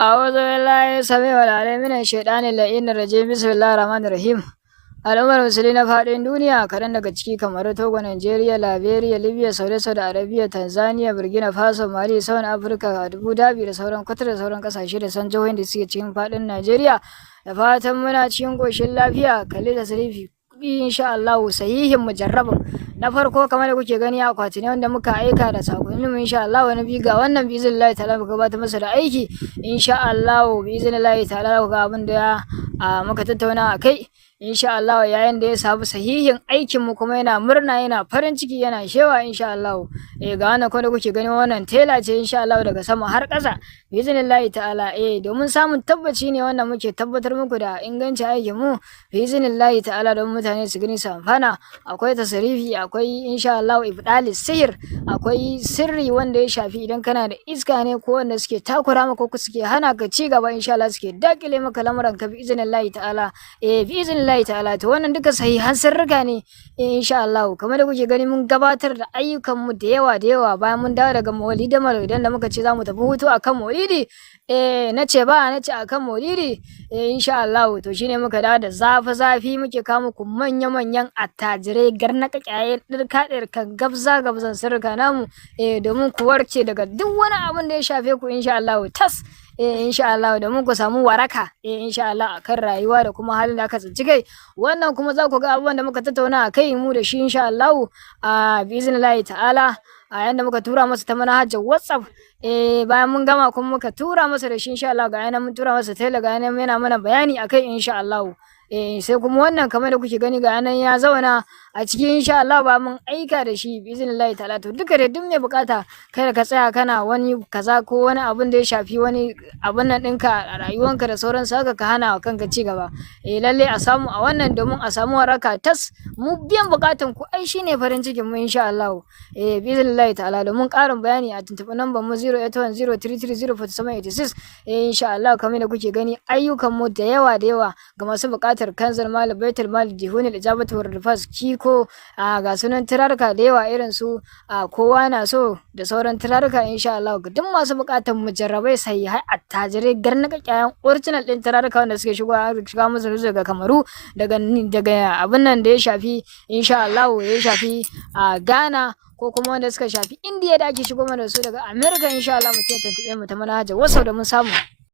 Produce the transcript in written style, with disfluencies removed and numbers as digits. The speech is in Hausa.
أعوذ بالله السميع العليم من الشيطان اللعين الرجيم بسم الله الرحمن الرحيم al'ummar musulmi na faɗin duniya kaɗan daga ciki kamar Togo, Nigeria, Liberia, Libya, Saudi Arabia, Tanzania, Burkina Faso, Mali, South Africa, Abu Dhabi da sauran Qatar da sauran ƙasashe da san jihohin da suke cikin faɗin Najeriya da fatan muna cikin ƙoshin lafiya kalli da sarifi insha Allah sahihin mujarrabin na farko kamar da kuke gani akwati ne wanda muka aika da sakonnin mu insha Allah wani bi ga wannan bi iznillahi ta'ala muka gabatar masa da aiki insha Allah bi iznillahi ta'ala ga abin da muka tattauna akai insha Allah yayin da ya samu sahihin aikin mu kuma yana murna yana farin ciki yana shewa insha Allah ga wannan ko da kuke gani wannan tela ce insha Allah daga sama har ƙasa bi iznillahi ta'ala domin samun tabbaci ne wannan muke tabbatar muku da ingancin aikin mu bi iznillahi ta'ala don mutane su gani su amfana akwai tasarifi akwai insha Allah ibdali sihir akwai sirri wanda ya shafi idan kana da iska ne ko wanda suke takura maka ko suke hana ka ci gaba insha Allah suke dakile maka lamuran ka bi iznillahi ta'ala bi iznillahi ta'ala to wannan duka sahihan sirrika ne insha Allah kamar da kuke gani mun gabatar da ayyukan mu da yawa bayan mun dawo daga maulidi idan da muka ce zamu tafi hutu akan maulidi nace akan maulidi insha Allah to shine muka dawo da zafi muke kawo muku manyan attajirai garnaka kyaye dirkan gabzan sirrika namu domin ku warke daga duk wani abin da ya shafe ku insha Allah tas insha Allah domin ku samu waraka insha Allah akan rayuwa da kuma halin da aka tsinci kai wannan kuma za ku ga abubuwan da muka tattauna a kai mu da shi insha Allah bi iznillahi ta'ala a yanda muka tura masa ta manhajar WhatsApp bayan mun gama kuma muka tura masa da shi insha Allah ga yana mun tura masa tele ga yana yana mana bayani akai insha Allah sai kuma wannan kamar da kuke gani ga yanan ya zauna a cikin insha Allah ba mun aika da shi bi iznillahi ta'ala to duka da duk mai bukata kada ka tsaya kana wani kaza ko wani abin da ya shafi wani abin nan ɗinka a rayuwanka da sauransu haka ka hana wa kanka ci gaba lalle a samu a wannan domin a samu waraka tas mu biyan bukatan ku ai shine farin cikin mu insha Allah bi iznillahi ta'ala domin ƙarin bayani a tuntuɓi number mu 08103304786 insha Allah kamar da kuke gani ayyukan mu da yawa ga masu bukatar kanzar mal baitul mal dihunil ijabatu war rifas kiko ga sunan turaruka da yawa irin su kowa na so da sauran turaruka insha Allah ga duk masu bukatar mujarrabai sai hai attajirai garnaka kyayan original din turaruka wanda suke shiga musu daga Kamaru daga abin nan da ya shafi insha Allah ya shafi Ghana ko kuma wanda suka shafi India da ake shigo mana da su daga America insha Allah mutum ya tantance mu ta manhaja wasu da mun samu